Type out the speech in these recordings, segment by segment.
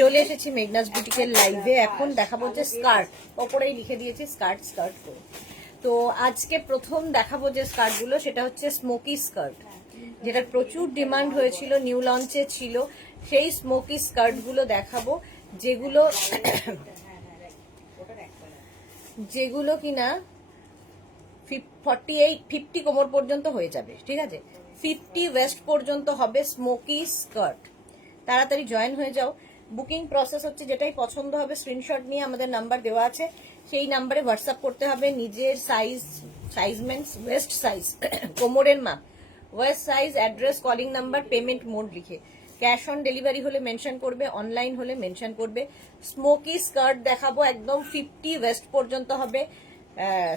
চলে এসেছি মেঘনাস বুটিকের লাইভে। এখন দেখাবো যে স্কার্ট, ওপরেই লিখে দিয়েছি স্কার্ট স্কার্ট করে। তো আজকে প্রথম দেখাবো যে স্কার্টগুলো, সেটা হচ্ছে স্মোকি স্কার্ট, যেটা প্রচুর ডিমান্ড হয়েছিল, নিউ লঞ্চে ছিল। সেই স্মোকি স্কার্টগুলো দেখাবো, যেগুলো যেগুলো কিনা 50 কোমর পর্যন্ত হয়ে যাবে, ঠিক আছে? 50 ওয়েস্ট পর্যন্ত হবে স্মোকি স্কার্ট। তাড়াতাড়ি জয়েন হয়ে যাও। বুকিং প্রসেস হচ্ছে, যেটাই পছন্দ হবে স্ক্রিনশট নিয়ে আমাদের নাম্বার দেওয়া আছে, সেই নাম্বারে হোয়াটসঅ্যাপ করতে হবে নিজের সাইজ মিনস ওয়েস্ট সাইজ, কোমরের মাপ, West size, address, calling number, payment mode লিখে। ক্যাশ অন ডেলিভারি হলে মেনশন করবে, অনলাইন হলে মেনশন করবে। স্মোকি স্কার্ট দেখাবো, একদম 50 ওয়েস্ট পর্যন্ত হবে,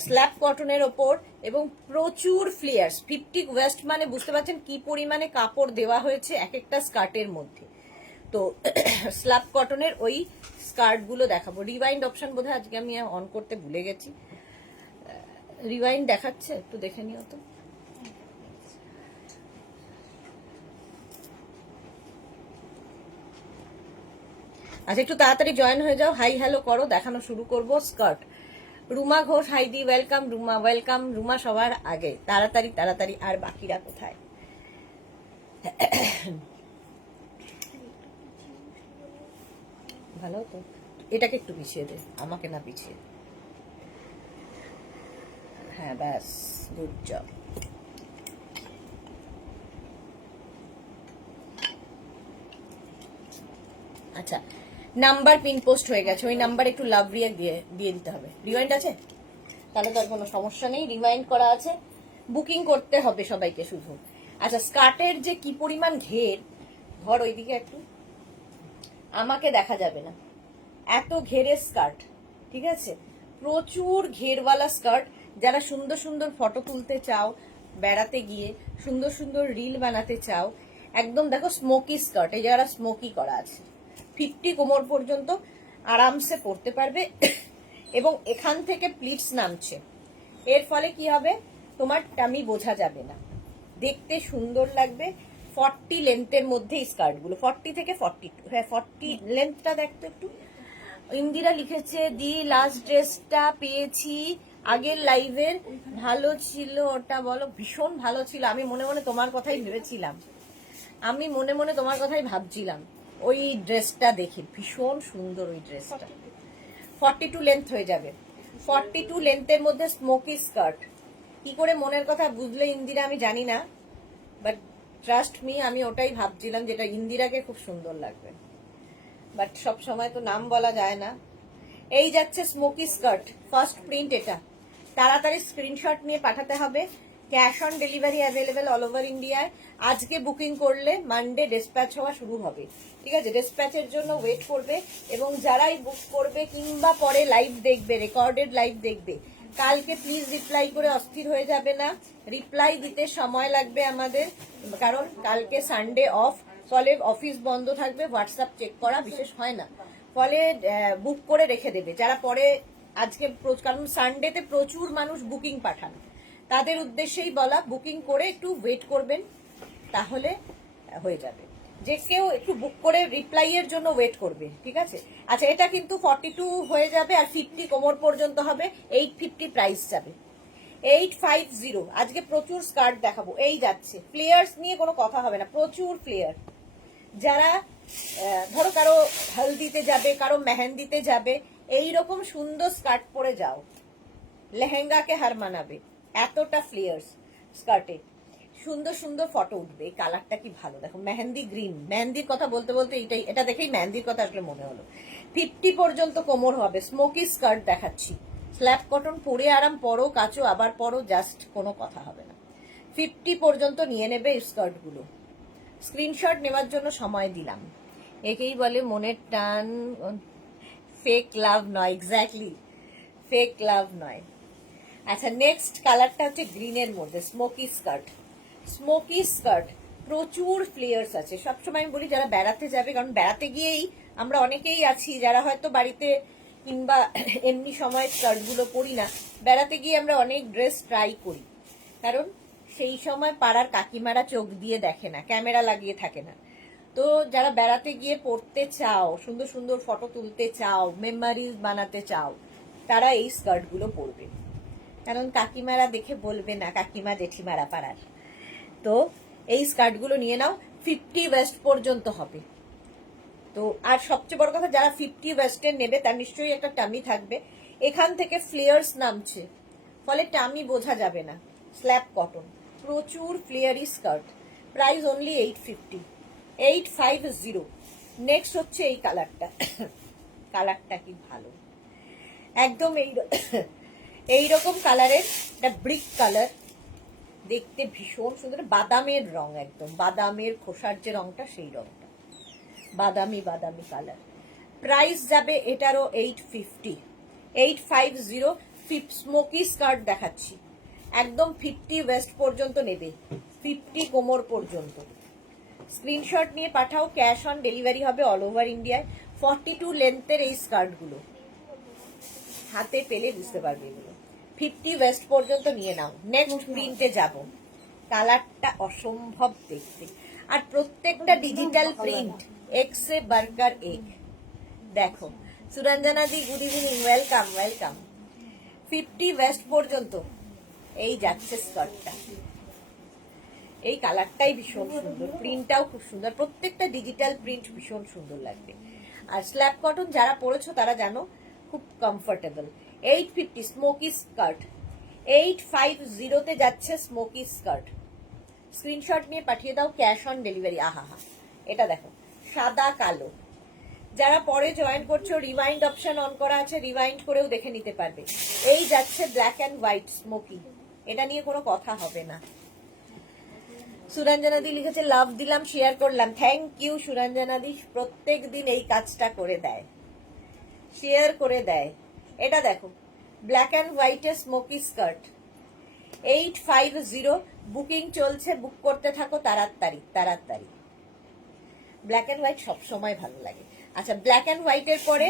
স্ল্যাব কটনের ওপর, এবং প্রচুর ফ্লেয়ার্স। 50 ওয়েস্ট মানে বুঝতে পারছেন কি পরিমাণে কাপড় দেওয়া হয়েছে এক একটা স্কার্টের মধ্যে। তো স্ল্যাব কটনের ওই স্কার্টগুলো দেখাবো। রিওয়াইন্ড অপশন বোধহয় আজকে আমি অন করতে ভুলে গেছি। রিওয়াইন্ড দেখাচ্ছে, একটু দেখে নিও তো। আচ্ছা, একটু তাড়াতাড়ি জয়েন হয়ে যাও, হাই হ্যালো করো, দেখানো শুরু করব। স্কার্ট, রুমা ঘোষ হাইদি ওয়েলকাম। রুমা ওয়েলকাম, রুমা সবার আগে। তাড়াতাড়ি তাড়াতাড়ি, আর বাকিরা কোথায়? ভালো তো, এটাকে একটু পিছিয়ে দে, আমাকে না পিছিয়ে। হ্যাঁ ব্যাস, গুড জব। আচ্ছা, নাম্বার পিন পোস্ট হয়ে গেছে, ওই নাম্বার একটু লাভ রিয়াক্ট দিয়ে দিতে হবে। রিওয়াইন্ড আছে, তাহলে তো আর কোনো সমস্যা নেই, রিমাইন্ড করা আছে। বুকিং করতে হবে সবাইকে শুধু। আচ্ছা, স্কার্টের যে কি পরিমাণ ঘের, ধর ওইদিকে একটু, আমাকে দেখা যাবে না, এত ঘেরের স্কার্ট, ঠিক আছে? প্রচুর ঘেরওয়ালা স্কার্ট। যারা সুন্দর সুন্দর ফটো তুলতে চাও, বেড়াতে গিয়ে সুন্দর সুন্দর রিল বানাতে চাও, একদম দেখো স্মোকি স্কার্ট, এই যারা স্মোকি করা আছে, 50 কোমর পর্যন্ত আরামসে পরতে পারবে। এবং এখান থেকে প্লিটস নামছে, এর ফলে কি হবে, তোমার টামি বোঝা যাবে না, দেখতে সুন্দর লাগবে। 40 লেন্থের মধ্যে স্কার্টগুলো, 40 থেকে 42, হ্যাঁ 40 লেন্থটা দেখতো একটু। ইন্দিরা লিখেছে, দি লাস্ট ড্রেসটা পেয়েছি আগের লাইভের, ভালো ছিল ওটা বলো। ভীষণ ভালো ছিল, আমি মনে মনে তোমার কথাই ভেবেছিলাম, আমি মনে মনে তোমার কথাই ভাবছিলাম ওই ড্রেসটা দেখে। ভীষণ সুন্দর ওই ড্রেসটা। 42 লেন্থ হয়ে যাবে, 42 লেন্থের মধ্যে স্মোকি স্কার্ট। কি করে মনের কথা বুঝলে ইন্দিরা আমি জানি না, বাট ট্রাস্ট মি, আমি ওটাই ভাবছিলাম, যেটা ইন্দিরাকে খুব সুন্দর লাগবে, বাট সব সময় তো নাম বলা যায় না। এই যাচ্ছে স্মোকি স্কার্ট, ফার্স্ট প্রিন্ট এটা। তাড়াতাড়ি স্ক্রিনশট নিয়ে পাঠাতে হবে। Cash on delivery available all over ইন্ডিয়ায়। আজকে বুকিং করলে মানডে ডিসপ্যাচ হওয়া শুরু হবে, ঠিক আছে? ডিসপ্যাচের জন্য ওয়েট করবে, এবং যারাই বুক করবে কিংবা পরে লাইভ দেখবে, রেকর্ডেড লাইভ দেখবে, কালকে প্লিজ রিপ্লাই করে অস্থির হয়ে যাবে না। রিপ্লাই দিতে সময় লাগবে আমাদের, কারণ কালকে সানডে অফ, ফলে অফিস বন্ধ থাকবে, হোয়াটসঅ্যাপ চেক করা বিশেষ হয় না, ফলে বুক করে রেখে দেবে যারা পরে। আজকে কারণ সানডেতে প্রচুর মানুষ বুকিং পাঠান, তাদের উদ্দেশ্যেই বলা, বুকিং করে একটু ওয়েট করবেন, তাহলে হয়ে যাবে। যে কেউ একটু বুক করে রিপ্লাই এর জন্য ওয়েট করবে, ঠিক আছে? আচ্ছা, এটা কিন্তু 42 হয়ে যাবে, আর 50 কোমর পর্যন্ত হবে, 850 প্রাইস যাবে, 850। আজকে প্রচুর স্কার্ট দেখাবো। এই যাচ্ছে, ফ্লেয়ার্স নিয়ে কোনো কথা হবে না, প্রচুর ফ্লেয়ার। যারা ধরো কারো হলদিতে যাবে, কারো মেহেন্দিতে যাবে, এই রকম সুন্দর স্কার্ট পরে যাও, লেহেঙ্গাকে হার মানাবে, এতটা ফ্লেয়ার্স স্কার্টে। সুন্দর সুন্দর ফটো উঠবে। এই কালারটা কি ভালো, দেখো মেহেন্দি গ্রিন। মেহেন্দির কথা বলতে বলতে এটা দেখেই মেহেন্দির কথা আসলে মনে হলো। 50 পর্যন্ত কোমর হবে, স্মোকি স্কার্ট দেখাচ্ছি। স্ল্যাব কটন, পরে আরাম, পরো কাচো আবার পরো, জাস্ট কোনো কথা হবে না। 50 পর্যন্ত নিয়ে নেবে এই স্কার্টগুলো। স্ক্রিনশট নেওয়ার জন্য সময় দিলাম। একেই বলে মনের টান, ফেক লাভ নয়। এক্স্যাক্টলি, ফেক লাভ নয়। আচ্ছা, নেক্সট কালারটা হচ্ছে গ্রিনের মধ্যে স্মোকি স্কার্ট। স্মোকি স্কার্ট, প্রচুর ফ্লেয়ার্স আছে। সবসময় আমি বলি, যারা বেড়াতে যাবে, কারণ বেড়াতে গিয়েই আমরা অনেকেই আছি যারা হয়তো বাড়িতে কিংবা এমনি সময় স্কার্টগুলো পরি না, বেড়াতে গিয়ে আমরা অনেক ড্রেস ট্রাই করি, কারণ সেই সময় পাড়ার কাকিমারা চোখ দিয়ে দেখে না, ক্যামেরা লাগিয়ে থাকে না। তো যারা বেড়াতে গিয়ে পড়তে চাও, সুন্দর সুন্দর ফটো তুলতে চাও, মেমোরিজ বানাতে চাও, তারা এই স্কার্টগুলো পরবে। কারণ কাকিমারা দেখে বলবে না কাকিমা জেঠিমারা পাড়ার। তো এই স্কার্টগুলো নিয়ে নাও, 50 ওয়েস্ট পর্যন্ত হবে। তো আর সবচেয়ে বড় কথা, যারা 50 ওয়েস্টের নেবে তার নিশ্চয়ই একটা টামি থাকবে। এখান থেকে ফ্লেয়ার্স নামছে, ফলে টামি বোঝা যাবে না। স্ল্যাব কটন, প্রচুর ফ্লেয়ারি স্কার্ট, প্রাইস অনলি 850, 850। নেক্সট হচ্ছে এই কালারটা। কালারটা কি ভালো, একদম এইরকম কালারের, একটা ব্রিক কালার, দেখতে ভীষণ সুন্দর, বাদামের রং, একদম বাদামের খোসার যে রংটা সেই রংটা, বাদামি বাদামি কালার। প্রাইস যাবে এটারও 850, 850। স্মোকি স্কার্ট দেখাচ্ছি, একদম 50 ওয়েস্ট পর্যন্ত নেবে, 50 কোমর পর্যন্ত। স্ক্রিনশট নিয়ে পাঠাও, ক্যাশ অন ডেলিভারি হবে অল ওভার ইন্ডিয়ায়। 42 লেন্থের এই স্কার্টগুলো হাতে পেলে বুঝতে পারবে এগুলো। 50 ওয়েস্ট পর্যন্ত নিয়ে নাও। নেক্সট প্রিন্টে যাব, কালারটা অসম্ভব দেখতে, আর প্রত্যেকটা ডিজিটাল প্রিন্ট, এক্সে বার্গার এগ। দেখো সুরঞ্জনা দি, good evening, welcome welcome. 50 waist পর্যন্ত এই যাচ্ছে স্কার্টটা। এই কালারটাই ভীষণ সুন্দর, প্রিন্টটাও খুব সুন্দর, প্রত্যেকটা ডিজিটাল প্রিন্ট ভীষণ সুন্দর লাগবে। আর স্ল্যাব কটন যারা পরেছো তারা জানো খুব কমফোর্টেবল। 850 স্মোকি স্কার্ট, 850 যাচ্ছে স্মোকি স্কার্ট। স্ক্রিনশট নিয়ে পাঠিয়ে দাও, ক্যাশ অন ডেলিভারি। আহা হা, এটা দেখো সাদা কালো। যারা পরে জয়েন করছো, রিওয়াইন্ড অপশন অন করা আছে, রিওয়াইন্ড করেও দেখে নিতে পারবে। এই যাচ্ছে ব্ল্যাক অ্যান্ড হোয়াইট স্মোকি, এটা নিয়ে কোনো কথা হবে না। সুরঞ্জনা দি লিখেছে লাভ দিলাম, শেয়ার করলাম। থ্যাংক ইউ সুরঞ্জনা দি, প্রত্যেক দিন এই কাজটা করে দেয়, শেয়ার করে দেয়। এটা দেখো ব্ল্যাক অ্যান্ড হোয়াইটের স্মোকি স্কার্ট, 850। বুকিং চলছে, বুক করতে থাকো তাড়াতাড়ি তাড়াতাড়ি। ব্ল্যাক অ্যান্ড হোয়াইট সবসময় ভালো লাগে। আচ্ছা, ব্ল্যাক অ্যান্ড হোয়াইটের পরে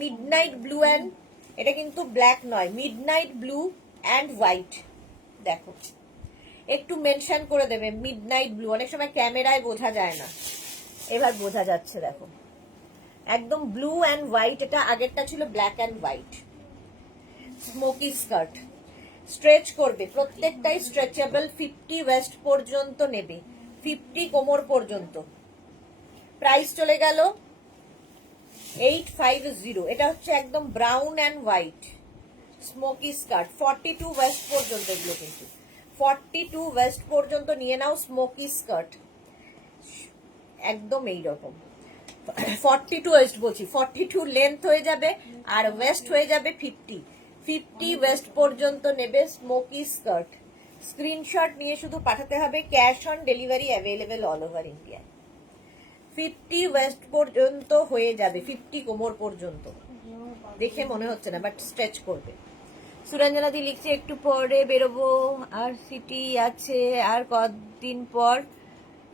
মিডনাইট ব্লু অ্যান্ড, এটা কিন্তু ব্ল্যাক নয়, মিডনাইট ব্লু অ্যান্ড হোয়াইট। দেখো একটু মেনশন করে দেবে মিডনাইট ব্লু, অনেক সময় ক্যামেরায় বোঝা যায় না, এবার বোঝা যাচ্ছে। দেখো একদম ব্লু অ্যান্ড হোয়াইট, এটা আগেরটা ছিল black and white. Smoky skirt, stretch করবে, প্রত্যেকটাই স্ট্রেচেবল। 50 ওয়েস্ট পর্যন্ত নেবে, 50 কোমর পর্যন্ত। প্রাইস চলে গেল 850। এটা হচ্ছে একদম brown and white smoky skirt, 42 West পর্যন্ত। এগুলো কিন্তু 42 ওয়েস্ট পর্যন্ত নিয়ে নাও স্মোকি স্কার্ট, একদম এইরকম। 42 ওয়েস্ট বলছি, 42 লেন্থ হয়ে যাবে আর ওয়েস্ট হয়ে যাবে 50 ওয়েস্ট পর্যন্ত নেবে স্মোকি স্কার্ট। স্ক্রিনশট নিয়ে শুধু পাঠাতে হবে, cash on delivery available all over India. 50 waist পর্যন্ত হয়ে যাবে, 50 কোমর পর্যন্ত। দেখে মনে হচ্ছে না, বাট স্ট্রেচ করবে। সুরঞ্জনা দি লিখছে একটু পরে বেরোবো, আর সিটি আছে, আর কদিন পর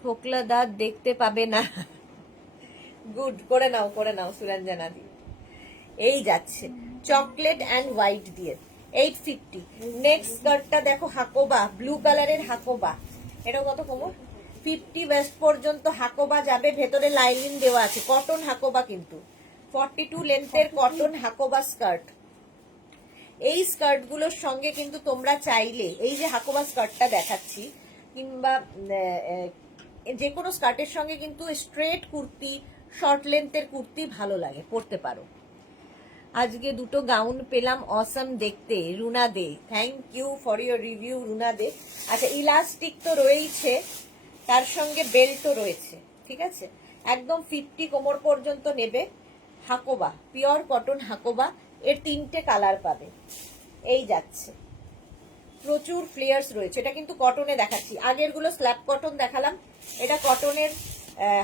ফোকলা দাঁত দেখতে পাবে না। গুড, করে নাও করে নাও সুরঞ্জনা দি। এই যাচ্ছে চকলেট অ্যান্ড হোয়াইট দিয়ে, 850। নেক্সট স্কার্টটা দেখো, হাকোবা, ব্লু কালারের হাকোবা। এটা কত কোমর? 50 ওয়েস্ট পর্যন্ত হাকোবা যাবে, ভেতরে লাইনিং দেওয়া আছে, কটন হাকোবা কিন্তু। 42 লেন্থের কটন হাকোবা স্কার্ট। এই স্কার্টগুলোর সঙ্গে কিন্তু তোমরা চাইলে, এই যে হাকোবা স্কার্টটা দেখাচ্ছি, কিংবা যে কোনো স্কার্টের সঙ্গে কিন্তু স্ট্রেট কুর্তি, শর্ট লেন্থের কুর্তি ভালো লাগে, পরতে পারো। আজকে দুটো গাউন পেলাম, অসম দেখতে। Runa De, thank you for your review Runa De. আচ্ছা, ইলাস্টিক তো রয়েছে, তার সঙ্গে বেল্টও রয়েছে, ঠিক আছে। একদম 50 কোমর পর্যন্ত নেবে। হাকোবা, পিওর কটন হাকোবা, এর 3টে কালার পাবে। এই যাচ্ছে, প্রচুর ফ্লেয়ার্স রয়েছে। এটা কিন্তু কটনে দেখাচ্ছি, আগের গুলো স্ল্যাব কটন দেখালাম, এটা কটনের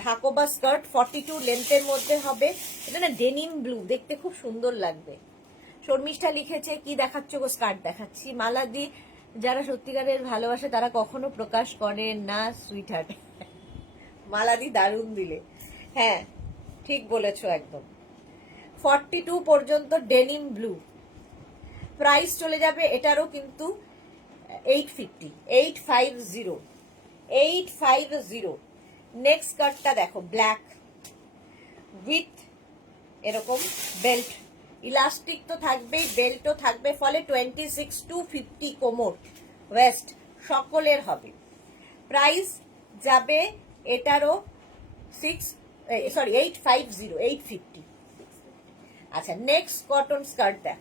হাকোবা স্কার্ট, 42 লেন্থের মধ্যে হবে। এটা না ডেনিম ব্লু, দেখতে খুব সুন্দর লাগবে। শর্মিষ্ঠা লিখেছে কি দেখাচ্ছ গো? স্কার্ট দেখাচ্ছি। মালাদি, যারা সত্যিকারের ভালোবাসে তারা কখনো প্রকাশ করে না সুইট হার্ট। মালাদি দারুণ দিলে, হ্যাঁ ঠিক বলেছো একদম। 42 পর্যন্ত ডেনিম ব্লু। প্রাইস চলে যাবে এটারও কিন্তু 850, 850, 850। নেক্সট স্কার্টটা দেখো, ব্ল্যাক উইথ এরকম বেল্ট, ইলাস্টিক তো থাকবেই, বেল্টও থাকবে, ফলে 26 to 50 কোমর ওয়েস্ট সকলের হবে। প্রাইস যাবে এটারও 850। আচ্ছা, নেক্সট কটন স্কার্ট দেখ,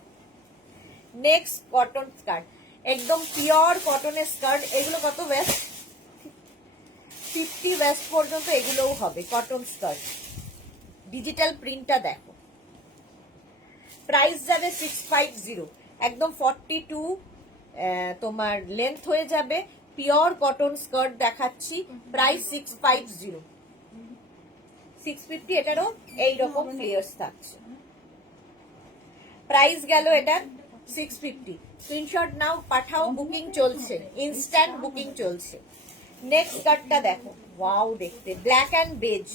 নেক্সট কটন স্কার্ট, একদম পিওর কটনের স্কার্ট। এগুলো কত ওয়েস্ট? 50 ওয়েস্ট পর্যন্ত এগুলোও হবে কটন স্কার্ট। ডিজিটাল প্রিন্টটা দেখো, প্রাইস যাবে 650, একদম 42 তোমার লেন্থ হয়ে যাবে। পিওর কটন স্কার্ট দেখাচ্ছি, প্রাইস 650। 650 এটারও এইরকম ফ্লেয়ার্স থাকছে। প্রাইস গেল এটা 650। স্ক্রিনশট নাও, পাঠাও, বুকিং চলছে, ইনস্ট্যান্ট বুকিং চলছে। নেক্সট স্কার্টটা দেখো, ওয়াও দেখতে, ব্ল্যাক অ্যান্ড বেজ,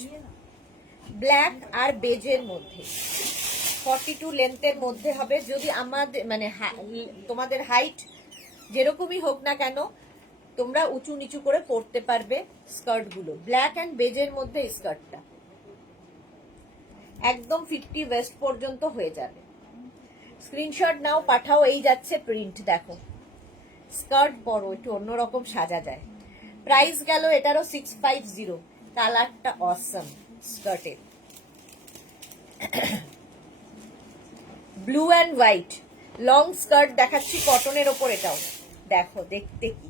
ব্ল্যাক আর বেজের মধ্যে 42 লেন্থের মধ্যে হবে। যদি আমাদের মানে তোমাদের হাইট যেরকমই হোক না কেন, তোমরা উঁচু নিচু করে পরতে পারবে স্কার্ট গুলো। ব্ল্যাক অ্যান্ড বেজের মধ্যে স্কার্টটা একদম 50 ওয়েস্ট পর্যন্ত হয়ে যাবে। স্ক্রিনশট নাও, পাঠাও। এই যাচ্ছে প্রিন্ট, দেখো স্কার্ট বড়, একটু অন্যরকম সাজা যায়। প্রাইস গেল এটারও 650। কালারটা অসম স্কার্টের, blue and white long skirt দেখাচ্ছি কটনের ওপর। এটাও দেখো দেখতে কি,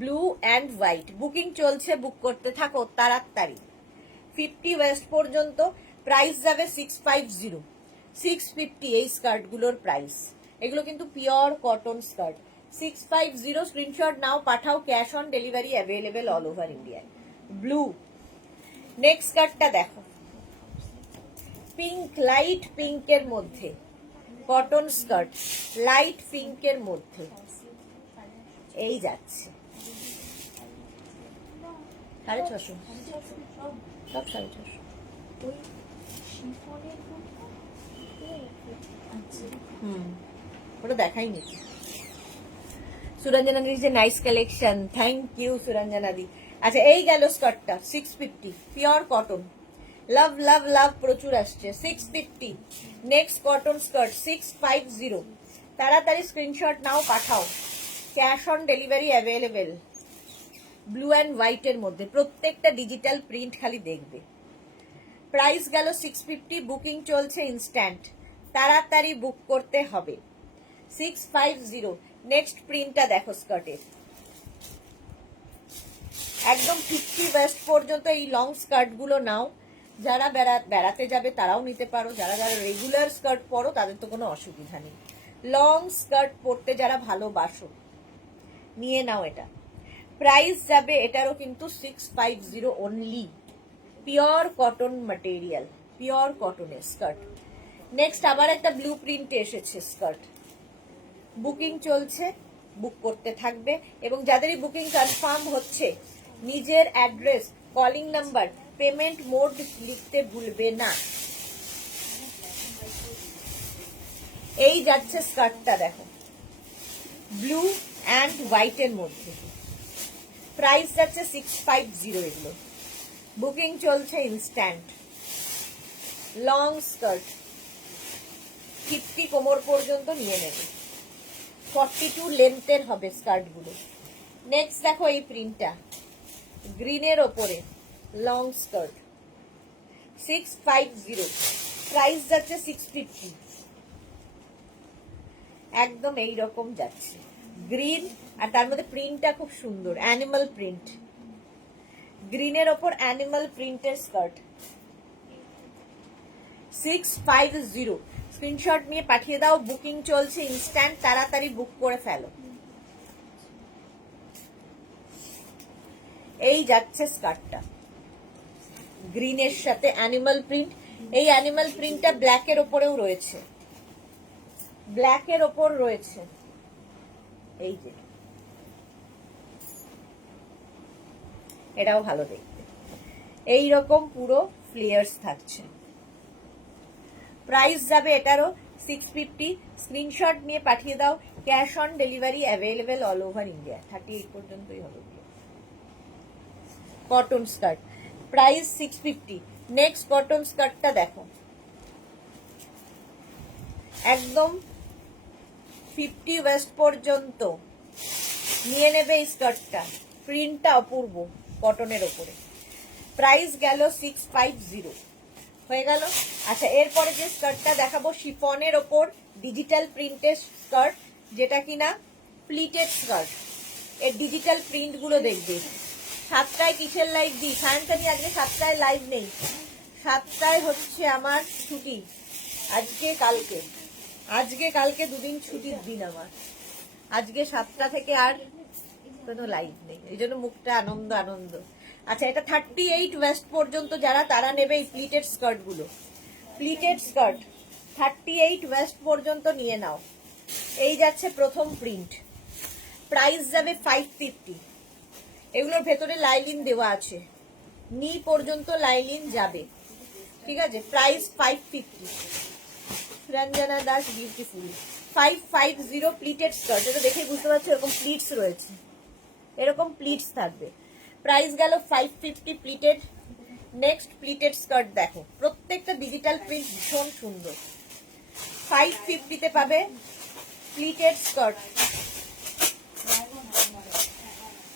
ব্লু অ্যান্ড হোয়াইট। বুকিং চলছে, বুক করতে থাকো তাড়াতাড়ি। 50 ওয়েস্ট পর্যন্ত। প্রাইস যাবে 650। 650 এই স্কার্ট গুলোর প্রাইস। এগুলো কিন্তু pure cotton skirt. 650। Screenshot now, Pathao, cash on delivery available all over ইন্ডিয়ায়। ব্লু। নেক্সট স্কার্টটা দেখো, পিঙ্ক, লাইট পিঙ্কের মধ্যে কটন স্কার্ট, লাইট পিঙ্কের মধ্যে এই যাচ্ছে 650, সব 650। ওটা দেখাইনি। সুরঞ্জনাদি যে নাইস কালেকশন, থ্যাংক ইউ সুরঞ্জনাদি। আচ্ছা, এই গেল স্কার্টটা 650, পিওর কটন, লাভ লাভ লাভ প্রচুর আসছে। 650। Next cotton skirt 650। তাড়াতাড়ি screenshot now, Pathao, cash on delivery available. Blue and হোয়াইটের মধ্যে, প্রত্যেকটা ডিজিটাল প্রিন্ট খালি দেখবে। প্রাইস গেল 650। বুকিং চলছে ইনস্ট্যান্ট, তাড়াতাড়ি বুক করতে হবে। 650। নেক্সট প্রিন্টটা দেখো স্কার্টের, একদম 50 ওয়েস্ট পর্যন্ত এই লং স্কার্ট গুলো নাও। যারা বেড়াতে যাবে তারাও নিতে পারো, যারা যারা রেগুলার স্কার্ট পরো তাদের তো কোনো অসুবিধা নেই। লং স্কার্ট পরতে যারা ভালোবাসো নিয়ে নাও এটা। প্রাইস যাবে এটারও কিন্তু 650 only. Pure cotton material, pure কটনের স্কার্ট। নেক্সট আবার একটা ব্লু প্রিন্টে এসেছে স্কার্ট। বুকিং চলছে, বুক করতে থাকবে। এবং যাদেরই বুকিং কনফার্ম হচ্ছে, নিজের address, calling number, payment mode লিখতে ভুলবে না। এই যাচ্ছে স্কার্টটা দেখো, ব্লু অ্যান্ড হোয়াইটের মধ্যে। প্রাইস যাচ্ছে 650 এগুলো। বুকিং চলছে ইনস্ট্যান্ট। লং স্কার্ট 50 কোমর পর্যন্ত নিয়ে নেবে, 42 লেন্থের হবে স্কার্ট গুলো। নেক্সট দেখো এই প্রিন্টটা, গ্রিনের ওপরে লং স্কার্ট 650। প্রাইস যাচ্ছে 650। একদম এই রকম যাচ্ছে, গ্রিন, আর তার মধ্যে প্রিন্টটা খুব সুন্দর, অ্যানিমাল প্রিন্ট। গ্রিনের ওপর অ্যানিমাল প্রিন্টের স্কার্ট 650। স্ক্রিনশট নিয়ে পাঠিয়ে দাও, বুকিং চলছে ইনস্ট্যান্ট, তাড়াতাড়ি বুক করে ফেলো। এই যাচ্ছে স্কার্টটা, গ্রিনের সাথে অ্যানিমাল প্রিন্ট। এই অ্যানিমাল প্রিন্টটা ব্ল্যাকের ওপরেও রয়েছে, ব্ল্যাকের ওপর রয়েছে। এই যে এটাও ভালো দেখতে, এই রকম পুরো ফ্লেয়ার্স থাকছে। প্রাইস যাবে এটারও 650। স্ক্রিনশট নিয়ে পাঠিয়ে দাও, cash on delivery available all over India. 38 পর্যন্তই হবে। Cotton skirt, price 650। Next cotton স্কার্টটা দেখো, একদম 50 ওয়েস্ট পর্যন্ত নিয়ে নেবে এই স্কার্টটা, প্রিন্টটা অপূর্ব কটনের ওপরে, প্রাইস গেল 650 হয়ে গেল। আচ্ছা, এরপরে যে স্কার্টটা দেখাবো শিফনের ওপর ডিজিটাল প্রিন্টের স্কার্ট, যেটা কিনা প্লিটেড স্কার্ট। এর ডিজিটাল প্রিন্ট গুলো দেখবে। 7টায় কিসের লাইভ দিই? সায়ন্তনী আজকে 7টায় লাইভ নেই, 7টায় হচ্ছে আমার ছুটি, আজকে কালকে দুদিন ছুটির দিন আমার। আজকে 7টা থেকে আর কোনো লাইভ নেই, এই জন্য মুখটা আনন্দ। আচ্ছা, এটা 38 ওয়েস্ট পর্যন্ত যারা, তারা নেবে এই প্লিটেড স্কার্ট গুলো। প্লিটেড স্কার্ট 38 ওয়েস্ট পর্যন্ত নিয়ে নাও। এই যাচ্ছে প্রথম প্রিন্ট, প্রাইস যাবে 550। এগুলোর ভেতরে লাইলিন দেওয়া আছে, নি পর্যন্ত লাইলিন যাবে, ঠিক আছে। Price 550। Ranjana Das beautiful 550 pleated skirt. এটা দেখে বুঝতে পারছো এরকম প্লিটস রয়েছে, এরকম প্লিটস থাকবে। প্রাইস গেল 550 প্লিটেড। নেক্সট প্লিটেড স্কার্ট দেখো, প্রত্যেকটা ডিজিটাল প্রিন্ট ভীষণ সুন্দর। 550 পাবে প্লিটেড স্কার্ট।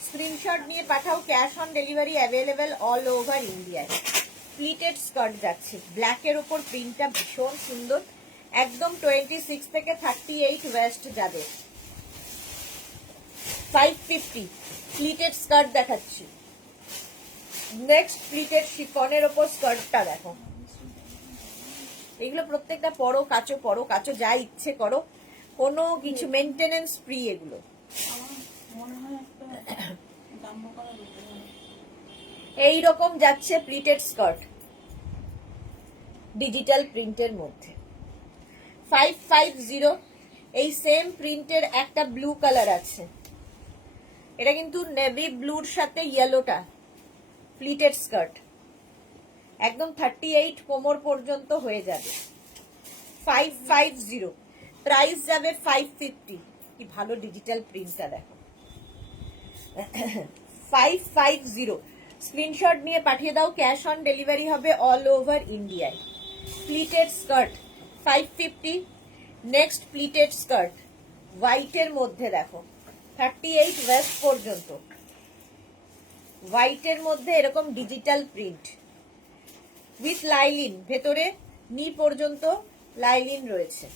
স্ক্রিনশট নিয়ে পাঠাও, cash on delivery available all over ইন্ডিয়ায়। প্লিটেড স্কার্ট যাচ্ছে, ব্ল্যাকের উপর প্রিন্টটা ভীষণ সুন্দর, একদম 26 থেকে 38 ওয়েস্ট যাবে। 550 প্লিটেড স্কার্ট দেখাচ্ছি। নেক্সট প্লিটেড শিফনের ওপর স্কার্টটা দেখো, এগুলো প্রত্যেকটা পরো কাচো যা ইচ্ছে করো, কোনো কিছু মেনটেনেন্স ফ্রি এগুলো। এইরকম যাচ্ছে প্লিটেড স্কার্ট ডিজিটাল প্রিন্টের মধ্যে। 550। এই সেম প্রিন্টের একটা ব্লু কালার আছে, এটা কিন্তু নেভি ব্লুর সাথে ইয়েলোটা, প্লিটেড স্কার্ট একদম 38 কোমর পর্যন্ত হয়ে যাবে। 550 প্রাইস যাবে 550। কি ভালো ডিজিটাল প্রিন্টটা দেখো। 550 স্ক্রিনশট নিয়ে পাঠিয়ে দাও, ক্যাশ অন ডেলিভারি হবে অল ওভার ইন্ডিয়ায়। Pleated skirt 550। Next pleated skirt হোয়াইটের মধ্যে দেখো, 38 ওয়েস্ট পর্যন্ত, হোয়াইটের মধ্যে এরকম ডিজিটাল প্রিন্ট উইথ লাইলিন, ভেতরে নি পর্যন্ত লাইলিন রয়েছে।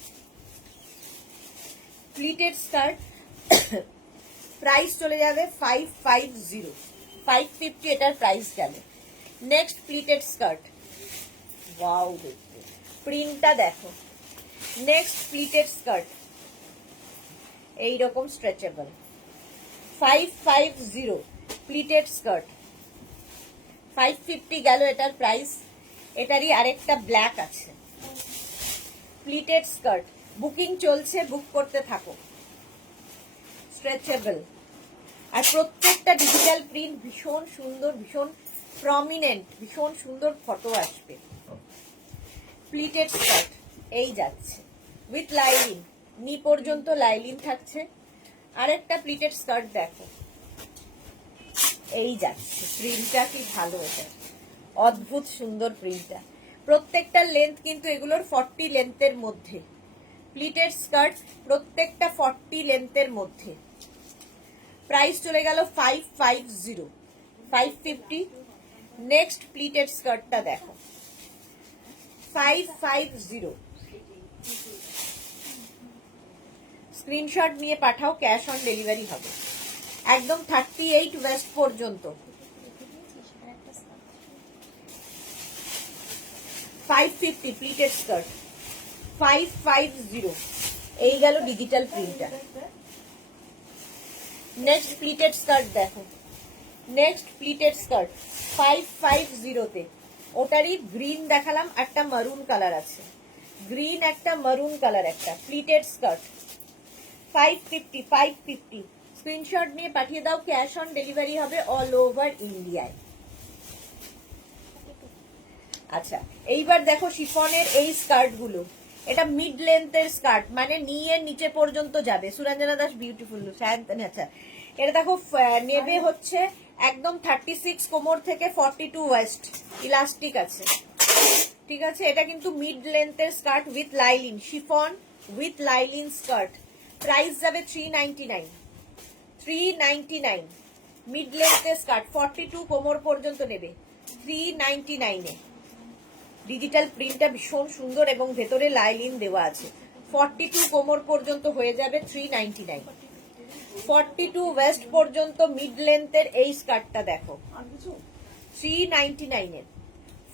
প্লিটেড স্কার্ট প্রাইস চলে যাবে 550। 550 এটার প্রাইস যাবে। নেক্সট প্লিটেড স্কার্ট, ওয়াও দেখতে প্রিন্টটা দেখো। নেক্সট প্লিটেড স্কার্ট এইরকম স্ট্রেচেবল, 550 প্লিটেড স্কার্ট। 550 গেল এটার প্রাইস। এটারই আরেকটা ব্ল্যাক আছে, প্লিটেড স্কার্ট বুকিং চলছে, বুক করতে থাকো। স্ট্রেচেবল আর প্রত্যেকটা ডিজিটাল প্রিন্ট ভীষণ সুন্দর, ভীষণ প্রমিনেন্ট, ভীষণ সুন্দর ফটো আসবে। প্লিটেড স্কার্ট এই যাচ্ছে উইথ লাইলিন, নি পর্যন্ত লাইলিন থাকছে। আরেকটা প্লিটেড স্কার্ট দেখো, এই যাচ্ছে প্রিন্টটা কি ভালো, এটা অদ্ভুত সুন্দর প্রিন্টটা। প্রত্যেকটা লেন্থ কিন্তু এগুলোর 40 লেন্থের মধ্যে। প্লিটেড স্কার্ট প্রত্যেকটা 40 লেন্থের মধ্যে। প্রাইস চলে গেল 550। 550। নেক্সট প্লিটেড স্কার্টটা দেখো, 550। স্ক্রিনশট নিয়ে পাঠাও, ক্যাশ অন ডেলিভারি হবে। একদম 38 ওয়েস্ট পর্যন্ত। 550 প্লিটেড স্কার্ট, 550। এই গেল ডিজিটাল প্রিন্টটা। নেক্সট প্লিটেড স্কার্ট দেখো, নেক্সট প্লিটেড স্কার্ট 550 তে। ওটারই গ্রিন দেখালাম, একটা মারুন কালার আছে, গ্রিন একটা মারুন কালার একটা প্লিটেড স্কার্ট। 550। 550 স্ক্রিনশট নিয়ে পাঠিয়ে দাও, ক্যাশ অন ডেলিভারি হবে অল ওভার ইন্ডিয়ায়। আচ্ছা, এইবার দেখো শিফনের এই স্কার্ট গুলো, এটা মিড লেন্থের স্কার্ট, মানে নিয়ে নিচে পর্যন্ত যাবে। সুরঞ্জনা দাস বিউটিফুল সায়ন্তনী। আচ্ছা, এটা দেখো নেবে হচ্ছে একদম 36 কোমর থেকে 42 ওয়েস্ট, ইলাস্টিক আছে, ঠিক আছে। এটা কিন্তু মিড লেন্থের skirt with lining, chiffon with lining skirt. Price যাবে 399, 399। মিড লেন্থের স্কার্ট 42 কোমর পর্যন্ত নেবে 399 এ। ডিজিটাল প্রিন্টটা ভীষণ সুন্দর এবং ভেতরে লাইলিন দেওয়া আছে। 42 কোমর পর্যন্ত হয়ে যাবে 399। 42 ওয়েস্ট পর্যন্ত মিড লেন্থের এই স্কার্টটা দেখো 399 এর।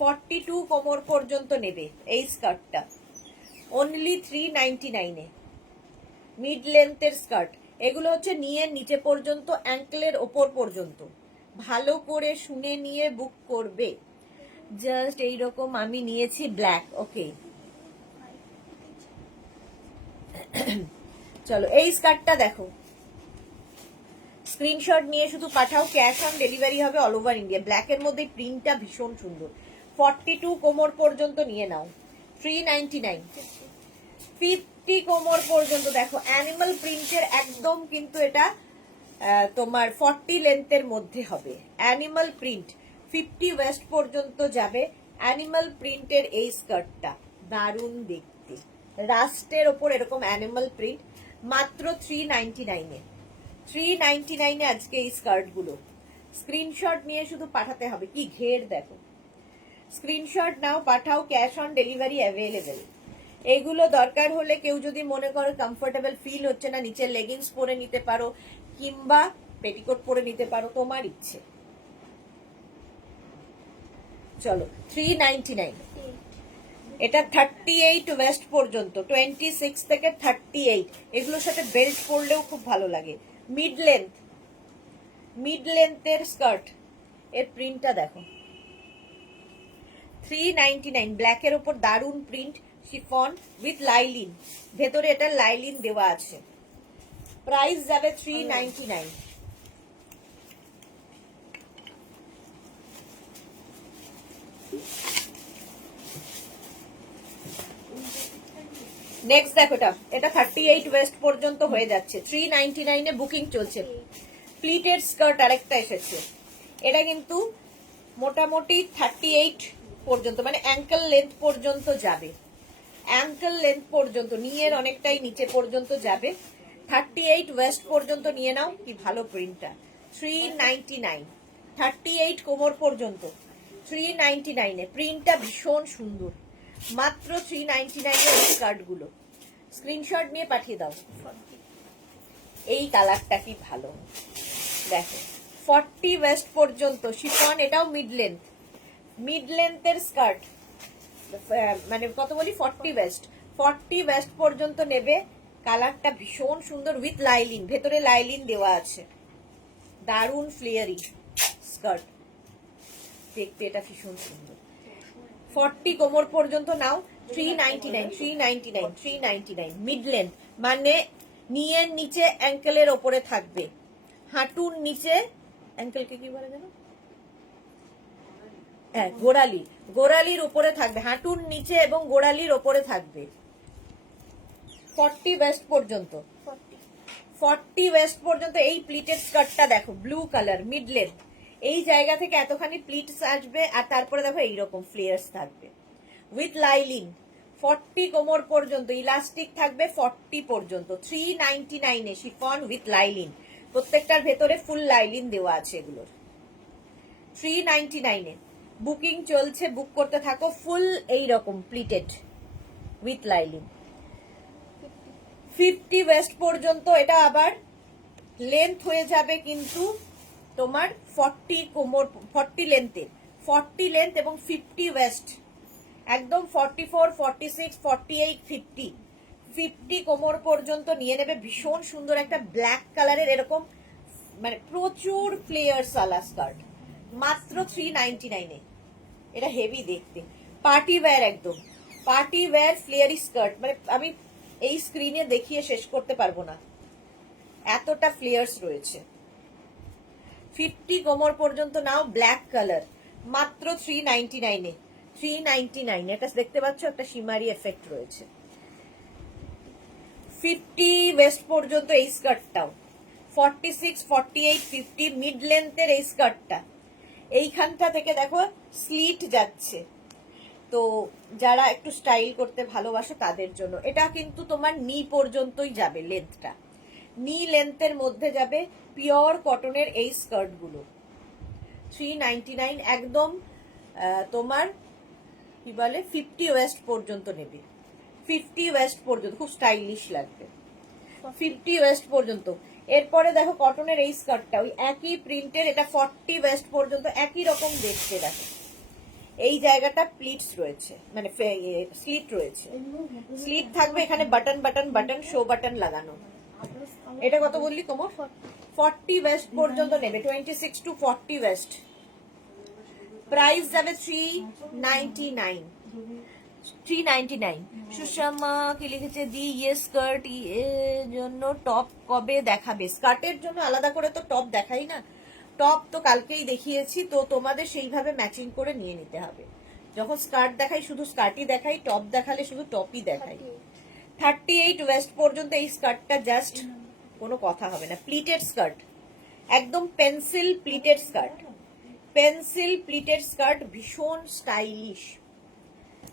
42 কোমর পর্যন্ত নেবে এই স্কার্টটা অনলি 399 এ। মিড লেন্থের স্কার্ট এগুলো হচ্ছে নিচে পর্যন্ত, অ্যাঙ্কেলের ওপর পর্যন্ত। ভালো করে শুনে নিয়ে বুক করবে। জাস্ট এইরকম আমি নিয়েছি ব্ল্যাক, ওকে। চলো এই স্কার্টটা দেখো, স্ক্রিনশট নিয়ে শুধু পাঠাও, ক্যাশ অন ডেলিভারি হবে অল ওভার ইন্ডিয়া। ব্ল্যাকের মধ্যে প্রিন্টটা ভীষণ সুন্দর। 42 কোমর পর্যন্ত নিয়ে নাও 399। 50 কোমর পর্যন্ত দেখো, অ্যানিমাল প্রিন্টের একদম, কিন্তু এটা তোমার 40 লেন্থের মধ্যে হবে। অ্যানিমাল প্রিন্ট 50 ওয়েস্ট পর্যন্ত যাবে। অ্যানিমাল প্রিন্টের এই স্কার্টটা দারুণ দেখতে, রাস্টের ওপর এরকম অ্যানিমাল প্রিন্ট, মাত্র 399 এ। 399 এ আজকে এই স্কার্ট গুলো। স্ক্রিনশট নিয়ে শুধু পাঠাতে হবে। কি ঘের দেখো, screenshot now, Pathao, cash on delivery available. এগুলো দরকার হলে কেউ যদি মনে করো কমফোর্টেবল ফিল হচ্ছে না, নিচে লেগিংস পরে নিতে পারো কিংবা পেটিকোট পরে নিতে পারো, তোমার ইচ্ছে। চলো 399। এটা 38 ওয়েস্ট পর্যন্ত, 26 থেকে 38। এগুলোর সাথে বেল্ট পরলেও খুব ভালো লাগে। মিড লেন্থের স্কার্ট, এর প্রিন্টটা দেখো 399। ব্ল্যাকের উপর দারুন প্রিন্ট, শিফন উইথ লাইলিন, ভেতরে এটা লাইলিন দেওয়া আছে। প্রাইস যাবে 399। নেক্সট দেখো, এটা 38 ওয়েস্ট পর্যন্ত হয়ে যাচ্ছে, 399 এ বুকিং চলছে। প্লিটেড স্কার্ট আরেকটা এসেছে, এটা কিন্তু মোটামুটি 38 পর্যন্ত, মানে অ্যাঙ্কেল লেন্থ পর্যন্ত যাবে। অ্যাঙ্কেল লেন্থ পর্যন্ত, নিয়ের অনেকটাই নিচে পর্যন্ত যাবে। 38 ওয়েস্ট পর্যন্ত নিয়ে নাও। কি ভালো প্রিন্টটা, 399। 38 কোমর পর্যন্ত 399 এ। প্রিন্টটা ভীষণ সুন্দর, মাত্র 399 এর স্কার্ট গুলো। স্ক্রিনশট নিয়ে পাঠিয়ে দাও। এই কালারটা কি ভালো দেখো, 40 ওয়েস্ট পর্যন্ত শিফন, এটাও মিড লেন্থের স্কার্ট, মানে কত বলি 40 ওয়েস্ট। 40 ওয়েস্ট পর্যন্ত নেবে। কালারটা ভীষণ সুন্দর উইথ লাইলিন, ভেতরে লাইলিন দেওয়া আছে। দারুন ফ্লেয়ারি স্কার্ট, দেখতে এটা ভীষণ সুন্দর। 40 কোমর পর্যন্ত নাও 399, 399, 399। মিড লেন্থ মানে নিয়ের নিচে অ্যাঙ্কেলের ওপরে থাকবে, হাঁটুর নিচে, অ্যাঙ্কেলকে কি বলে জানো, হ্যাঁ গোড়ালির উপরে থাকবে, হাঁটুর নিচে এবং গোড়ালির ওপরে থাকবে। 40 ওয়েস্ট পর্যন্ত, 40 ওয়েস্ট পর্যন্ত। এই প্লিটেড স্কার্টটা দেখো, ব্লু কালার, মিড লেন্থ, এই জায়গা থেকে এতখানি প্লিটস আসবে, আর তারপরে দেখো এইরকম ফ্লেয়ার্স থাকবে উইথ লাইলিন। 40 কোমর পর্যন্ত, ইলাস্টিক থাকবে 40 পর্যন্ত। 399 এ শিফন উইথ লাইলিন, প্রত্যেকটার ভেতরে ফুল লাইলিন দেওয়া আছে এগুলোর। 399 এ বুকিং চলছে, বুক করতে থাকো। ফুল এইরকম প্লিটেড উইথ লাইলিন। 50 ওয়েস্ট পর্যন্ত, এটা আবার লেন্থ হয়ে যাবে কিন্তু তোমার 40 কোমর, 40 লেন্থের, 40 লেন্থ এবং 50 ওয়েস্ট, একদম 44, 46, 48, 50। 50 কোমর পর্যন্ত নিয়ে নেবে। ভীষণ সুন্দর একটা ব্ল্যাক কালারের এরকম, মানে প্রচুর ফ্লেয়ার্স আলা স্কার্ট, মাত্র 399 এ। এটা হেভি দেখতে, পার্টি ওয়্যার, একদম পার্টি ওয়্যার ফ্লেয়ারি স্কার্ট। মানে আমি এই স্ক্রিনে দেখিয়ে শেষ করতে পারবো না, এতটা ফ্লেয়ার্স রয়েছে। 50 কোমর পর্যন্ত নাও, ব্ল্যাক কালার, মাত্র 399 এ। 399, এটা দেখতে পাচ্ছ একটা শিমারি এফেক্ট রয়েছে। 50 ওয়েস্ট পর্যন্ত এই স্কার্টটাও 46, 48, 50 মিড লেন্থের এই স্কার্টটা। এইখানটা থেকে দেখো স্লিট যাচ্ছে, তো যারা একটু স্টাইল করতে ভালোবাসে তাদের জন্য। এটা কিন্তু তোমার নি পর্যন্তই যাবে, লেন্থটা নি লেন্থের মধ্যে যাবে। পিওর কটনের এই স্কার্টগুলো 399, একদম তোমার কি বলে 50 ওয়েস্ট পর্যন্ত নেবে, 50 ওয়েস্ট পর্যন্ত, খুব স্টাইলিশ লাগবে 50 ওয়েস্ট পর্যন্ত। এরপরে দেখো কটনের এই স্কার্টটা ওই একই প্রিন্টের, এটা 40 ওয়েস্ট পর্যন্ত, একই রকম দেখতে। দেখো এই জায়গাটা প্লিটস রয়েছে, মানে স্লিট রয়েছে, স্লিট থাকবে এখানে, button button button show button লাগানো। এটা কত বললি কোমর? 40 ওয়েস্ট পর্যন্ত নেবে, 26 to 40 ওয়েস্ট। প্রাইস যাবে 399, 399। সুষমা কি লিখেছে, দি ইয়ে স্কার্ট এর জন্য টপ কবে দেখাবে? স্কার্টের জন্য আলাদা করে তো টপ দেখাই না, টপ তো কালকেই দেখিয়েছি, তো তোমাদের সেইভাবে ম্যাচিং করে নিয়ে নিতে হবে। যখন স্কার্ট দেখাই শুধু স্কার্টই দেখাই, টপ দেখালে শুধু টপই দেখাই। 38 ওয়েস্ট পর্যন্ত এই স্কার্টটা, জাস্ট কোনো কথা হবে না। প্লিটেড স্কার্ট, একদম pencil pleated skirt, pencil pleated skirt, ভীষণ স্টাইলিশ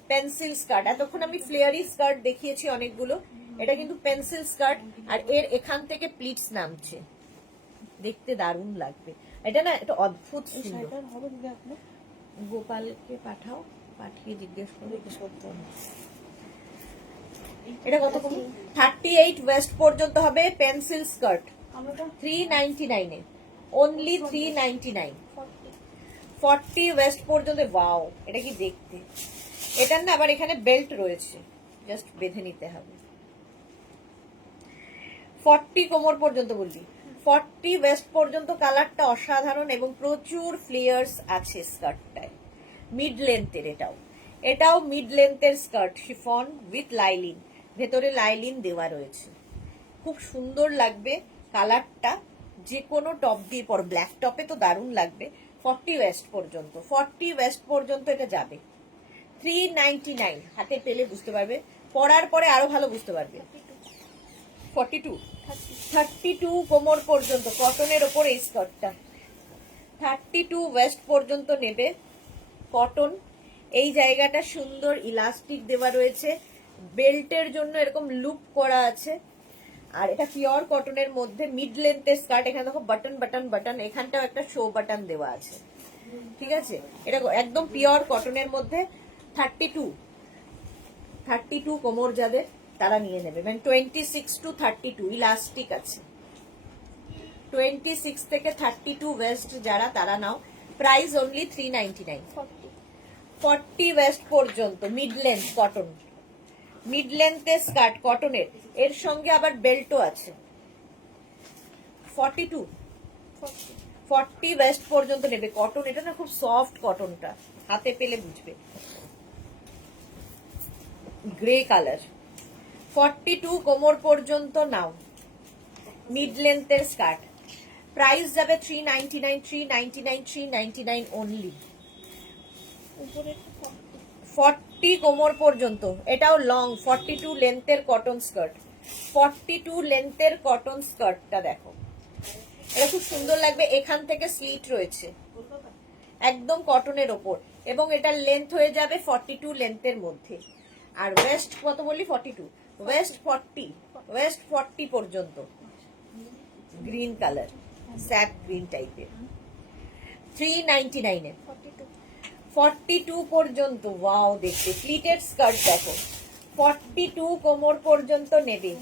পেন্সিল স্কার্ট। এতক্ষণ আমি ফ্লেয়ারি স্কার্ট দেখিয়েছি অনেকগুলো, এটা কিন্তু পেন্সিল স্কার্ট, আর এর এখান থেকে প্লিটস নামছে, দেখতে দারুণ লাগবে। এটা না এটা অদ্ভুত সুন্দর। গোপালকে পাঠাও, পাঠিয়ে জিজ্ঞেস করতে হবে এটা কত কম। 38 ওয়েস্ট পর্যন্ত হবে পেন্সিল স্কার্ট, 399 এ, অনলি 399। 40 ওয়েস্ট পর্যন্ত, ওয়াও এটা কি দেখতে। এটার না আবার এখানে বেল্ট রয়েছে, জাস্ট বেঁধে নিতে হবে। 40 কোমর পর্যন্ত বললি, 40 ওয়েস্ট পর্যন্ত। কালারটা অসাধারণ এবং প্রচুর ফ্লেয়ার্স আছে স্কার্টটায়, মিড লেন্থের। এটাও মিড লেন্থের স্কার্ট, শিফন উইথ লাইলিন, ভেতরে লাইলিন দেওয়া রয়েছে, খুব সুন্দর লাগবে কালারটা। যে কোনো টপ দিয়ে পরো, ব্ল্যাক টপে তো দারুণ লাগবে। 40 ওয়েস্ট পর্যন্ত, 40 ওয়েস্ট পর্যন্ত এটা যাবে। 399, হাতে পেলে বুঝতে পারবে, পরার পরে আরো ভালো বুঝতে পারবে। 42, 32 কোমর পর্যন্ত, কটনের ওপর এই স্কার্টটা। 32 ওয়েস্ট পর্যন্ত নেবে, কটন। এই জায়গাটা সুন্দর ইলাস্টিক দেওয়া রয়েছে, বেল্টের জন্য এরকম লুপ করা আছে, আর এটা পিওর কটনের মধ্যে মিড লেন্থের স্কার্ট। এখানে দেখো বাটন বাটন বাটন, এখানটাও একটা শো বাটন দেওয়া আছে, ঠিক আছে। এটা একদম পিওর কটনের মধ্যে। 32 কোমর যাদের তারা নিয়ে নেবে, মানে 26 to 32 ইলাস্টিক আছে। 26 থেকে 32 ওয়েস্ট যারা, তারা নাও। Price only 399। 40 ওয়েস্ট পর্যন্ত মিড লেন্থ কটন, মিড লেন্থের স্কার্ট কটনের, এর সঙ্গে আবার বেল্টও আছে। 40 ওয়েস্ট পর্যন্ত নেবে, কটন। এটা না খুব সফট কটনটা, হাতে পেলে বুঝবে, গ্রে কালার। 42 কোমর পর্যন্ত নাও, মিড লেন্থের স্কার্ট। প্রাইস যাবে 399, 399, 399 অনলি। 40 কোমর পর্যন্ত, এটাও লং। 42 লেন্থের কটন স্কার্ট, 42 লেন্থের কটন স্কার্টটা দেখো, এটা খুব সুন্দর লাগবে। এখান থেকে স্লিট রয়েছে, একদম কটনের ওপর, এবং এটার লেন্থ হয়ে যাবে 42 লেন্থের মধ্যে। আর ওয়েস্ট কত বললি? 42 ওয়েস্ট, 40 পর্যন্ত। গ্রিন কালার, স্যাপ গ্রিন টাইপের, 399 এ। 42 পর্যন্ত, ওয়াও দেখতে প্লিটেড স্কার্ট দেখো। 42 কোমর পর্যন্ত নেবে।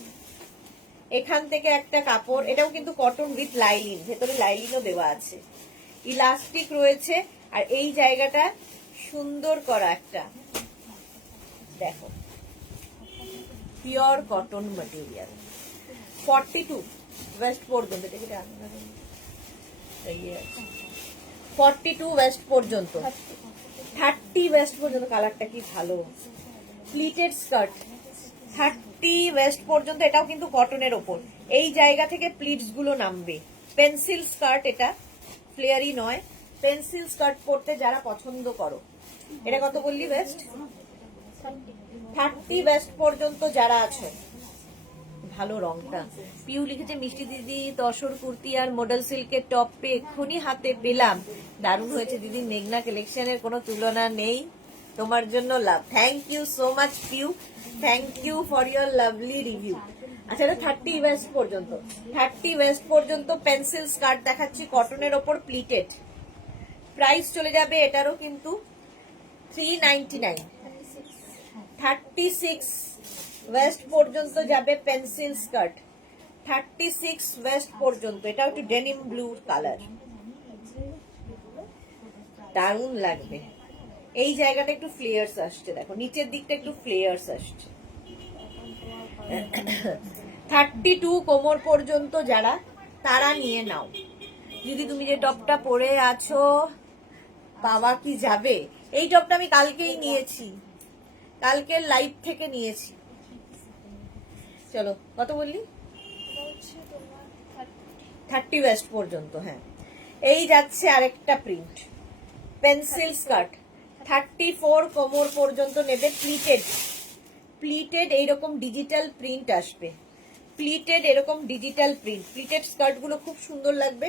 এখান থেকে একটা কাপড়, এটাও কিন্তু কটন উইথ লাইলিন, ভেতরে লাইলিনও দেওয়া আছে, ইলাস্টিক রয়েছে, আর এই জায়গাটা সুন্দর করা একটা দেখো, পিওর কটন ম্যাটেরিয়াল। 42 ওয়েস্ট পর্যন্ত, 42 ওয়েস্ট পর্যন্ত, 30 ওয়েস্ট পর্যন্ত। কালারটা কি ভালো, প্লিটেড স্কার্ট 30 ওয়েস্ট পর্যন্ত। এটাও কিন্তু কটনের ওপর, এই জায়গা থেকে প্লিটস গুলো নামবে। পেন্সিল স্কার্ট, এটা ফ্লেয়ারি নয়, পেন্সিল স্কার্ট পরতে যারা পছন্দ করো। এটা কত বললি ওয়েস্ট? 30 ওয়েস্ট পর্যন্ত যারা আছে, ভালো রংটা। পিউ লিখেছে মিষ্টি দিদি তসর কুর্তি আর মডেল সিল্কের টপ পে এক্ষুনি হাতে পেলাম, দারুণ হয়েছে দিদি, মেঘনা কালেকশনের কোনো তুলনা নেই, তোমার জন্য love. Thank you so much Piu, thank you for your lovely review. আচ্ছা, এটা 30 ওয়েস্ট পর্যন্ত, 30 ওয়েস্ট পর্যন্ত পেন্সিল স্কার্ট দেখাচ্ছি কটনের ওপর প্লিটেড। প্রাইস চলে যাবে এটারও কিন্তু 399। 36 ওয়েস্ট পর্যন্ত যাবে পেন্সিল স্কার্ট, 36 ওয়েস্ট পর্যন্ত। এটা একটু ডেনিম ব্লু কালার, দারুণ লাগবে। এই জায়গাটা একটু ফ্লেয়ার্স আসছে, দেখো নিচের দিকটা একটু ফ্লেয়ার্স আসছে। 32 কোমর পর্যন্ত যারা, তারা নিয়ে নাও। যদি তুমি যে টপটা পরে আছো পাওয়া কি যাবে, এই টপটা আমি কালকেই নিয়েছি, কালকের লাইভ থেকে নিয়েছি। চলো কত বললি? 30 ওয়েস্ট পর্যন্ত। হ্যাঁ, এই যাচ্ছে আরেকটা প্রিন্ট, পেন্সিল স্কার্ট, 34 কোমর পর্যন্ত নেবে, প্লিটেড। প্লিটেড এইরকম ডিজিটাল প্রিন্ট আসবে, প্লিটেড এরকম ডিজিটাল প্রিন্ট। প্লিটেড স্কার্ট গুলো খুব সুন্দর লাগবে,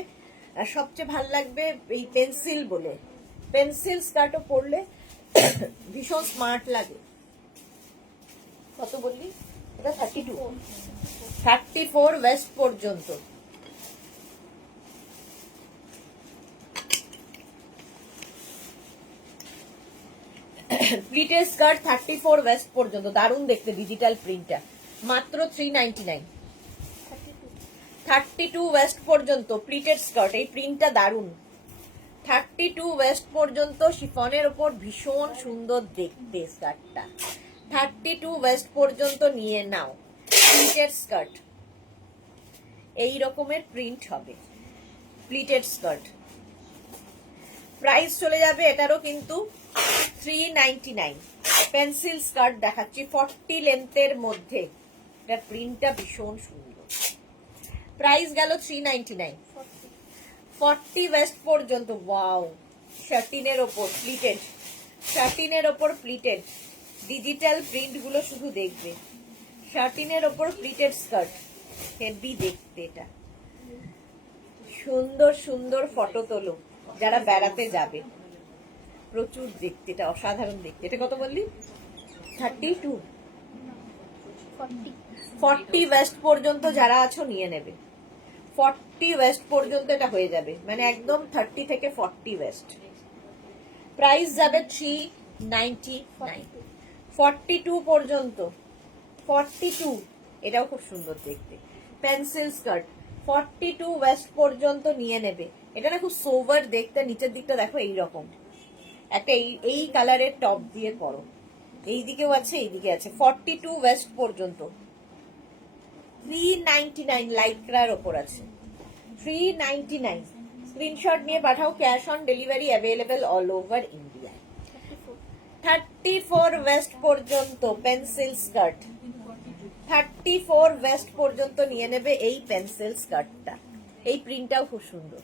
আর সবচেয়ে ভালো লাগবে এই পেন্সিল বলে, পেন্সিল স্কার্টও পরলে ভীষণ স্মার্ট লাগে। কত বললি? এটা 32, 34 ওয়েস্ট পর্যন্ত। প্লিটেড স্কার্ট 34 ওয়েস্ট পর্যন্ত, দারুণ দেখতে ডিজিটাল প্রিন্টটা, মাত্র 399। 32 ওয়েস্ট পর্যন্ত প্লিটেড স্কার্ট, এই প্রিন্টটা দারুণ। 32 ওয়েস্ট পর্যন্ত শিফনের ওপর ভীষণ সুন্দর দেখতে স্কার্টটা, 32 ওয়েস্ট পর্যন্ত নিয়ে নাও। প্লিটেড স্কার্ট, এই রকমের প্রিন্ট হবে, প্লিটেড স্কার্ট। প্রাইস চলে যাবে এটারও কিন্তু 399। পেন্সিল স্কার্ট দেখাচ্ছি 40 লেন্থের মধ্যে, এটার প্রিন্টটা ভীষণ সুন্দর। প্রাইস গেল 399। 40 ওয়েস্ট পর্যন্ত। ওয়াও, শার্টিনের ওপর প্লিটেড, শার্টিনের ওপর প্লিটেড, ডিজিটাল প্রিন্ট গুলো শুধু দেখবে। শার্টিনের ওপর প্লিটেড স্কার্ট, হেভি দেখতে এটা। সুন্দর সুন্দর ফটো তোলো যারা বেড়াতে যাবে, প্রচুর দেখতে, এটা অসাধারণ দেখতে। এটা কত বললি? 32, 40 ওয়েস্ট পর্যন্ত যারা আছো নিয়ে নেবে। 40 ওয়েস্ট পর্যন্ত এটা হয়ে যাবে, মানে একদম 30 থেকে 40 ওয়েস্ট। প্রাইস যাবে 399। 42 পর্যন্ত, 42, এটাও খুব সুন্দর দেখতে পেন্সিল স্কার্ট, 42 ওয়েস্ট পর্যন্ত নিয়ে নেবে। এটা না খুব সোভার দেখতে, নিচের দিকটা দেখো এইরকম একটা এই কালারের টপ দিয়ে পরো, এই দিকেও আছে এই দিকে আছে। 42 ওয়েস্ট পর্যন্ত 399, লাইক্রার ওপর আছে 399। স্ক্রিনশট নিয়ে পাঠাও, cash on delivery available all over India. 34 waist পর্যন্ত পেন্সিল স্কার্ট, 34 ওয়েস্ট পর্যন্ত নিয়ে নেবে এই পেন্সিল স্কার্টটা, এই প্রিন্টটাও খুব সুন্দর।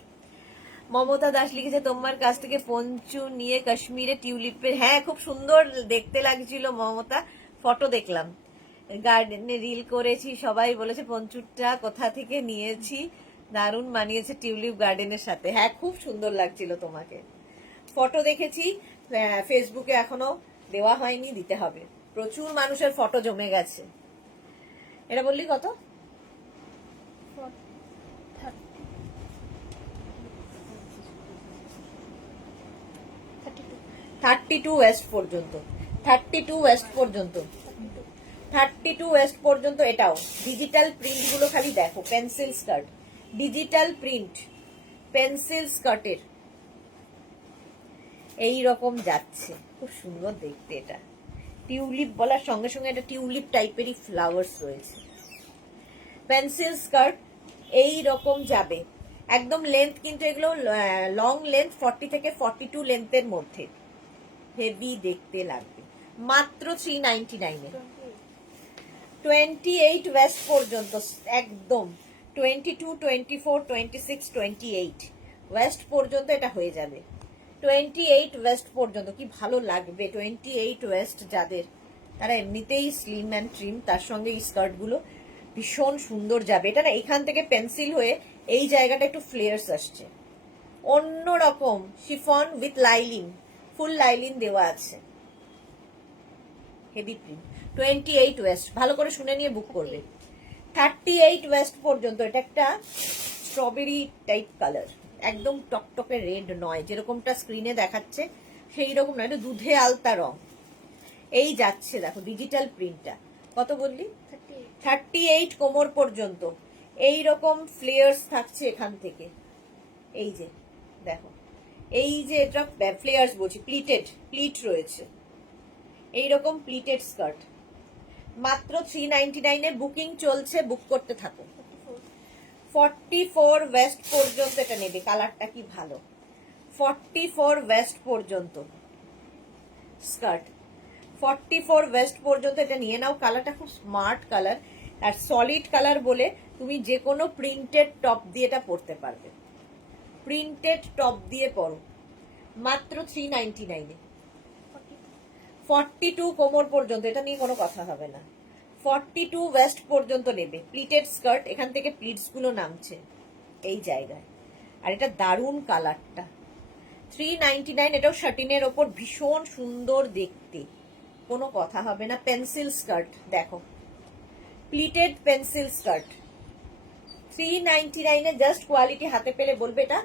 মমতা দাস লিখেছে তোমার কাছ থেকে পঞ্চু নিয়ে কাশ্মীরে টিউলিপের, হ্যাঁ খুব সুন্দর দেখতে লাগছিল মমতা, ফটো দেখলাম, গার্ডেনে রিল করেছি, সবাই বলেছে পঞ্চুটা কোথা থেকে নিয়েছি, দারুণ মানিয়েছে টিউলিপ গার্ডেনের সাথে। হ্যাঁ খুব সুন্দর লাগছিল তোমাকে, ফটো দেখেছি, ফেসবুকে এখনো দেওয়া হয়নি, দিতে হবে, প্রচুর মানুষের ফটো জমে গেছে। এটা বললি কত? 32 ওয়েস্ট পর্যন্ত, 32 ওয়েস্ট পর্যন্ত, 32 ওয়েস্ট পর্যন্ত। এটাও ডিজিটাল প্রিন্ট গুলো খালি দেখো, pencil skirt, digital print pencil স্কার্টের এই রকম যাচ্ছে, খুব সুন্দর দেখতে। এটা টিউলিপ বলার সঙ্গে সঙ্গে এটা টিউলিপ টাইপেরই ফ্লাওয়ার্স রয়েছে। পেন্সিল স্কার্ট এই রকম যাবে, একদম লেন্থ কিন্তু এগুলো লং লেন্থ, 40 থেকে 42 লেন্থের মধ্যে, হেভি দেখতে লাগবে, মাত্র 399 এ। 28 ওয়েস্ট পর্যন্ত একদম, 22, 24, 26, 28 ওয়েস্ট পর্যন্ত এটা হয়ে যাবে। 28 ওয়েস্ট পর্যন্ত কি ভালো লাগবে। 28 ওয়েস্ট যাদের, তারা এমনিতেই স্লিম অ্যান্ড ট্রিম, তার সঙ্গে এই স্কার্ট গুলো ভীষণ সুন্দর যাবে এটা না। এখান থেকে পেন্সিল হয়ে এই জায়গাটা একটু ফ্লেয়ার্স আসছে, অন্যরকম। Chiffon with lining, full lining দেওয়া আছে, হেভি প্রিন্ট। 28 ওয়েস্ট, ভালো করে শুনে নিয়ে বুক করবে। 38 ওয়েস্ট পর্যন্ত। এটা একটা স্ট্রবেরি টাইপ কালার, একদম টকটকে রেড নয়, যেরকমটা স্ক্রিনে দেখাচ্ছে সেই রকম নয়, এটা দুধে আলতা রং। এই যাচ্ছে দেখো ডিজিটাল প্রিন্টটা। কত বললি? 38 কোমর পর্যন্ত। এই রকম ফ্লেয়ার্স থাকছে এখান থেকে, এই যে দেখো, এই যে এটা ফ্লেয়ার্স বলছি, প্লিট রয়েছে, এইরকম প্লিটেড স্কার্ট। মাত্র 399 এ বুকিং চলছে, বুক করতে থাকো। 44 ওয়েস্ট পর্যন্ত এটা নেবে, কালারটা কি ভালো। 44 ওয়েস্ট পর্যন্ত স্কার্ট, 44 ওয়েস্ট পর্যন্ত এটা নিয়ে নাও। কালারটা খুব স্মার্ট কালার, আর সলিড কালার বলে তুমি যে কোনো প্রিন্টেড টপ দিয়ে এটা পরতে পারবে। প্রিন্টেড টপ দিয়ে পরো, মাত্র 399 এ। 42 কোমর পর্যন্ত, এটা নিয়ে কোনো কথা হবে না। 42 ওয়েস্ট পর্যন্ত নেবে, প্লিটেড স্কার্ট, এখান থেকে প্লিটস গুলো নামছে এই জায়গায়। আর এটা দারুণ কালারটা, 399। এটাও শাটিনের ওপর, ভীষণ সুন্দর দেখতে, কোনো কথা হবে না। পেন্সিল স্কার্ট দেখো, প্লিটেড পেন্সিল স্কার্ট, 399 এ জাস্ট কোয়ালিটি হাতে পেলে বলবে এটা।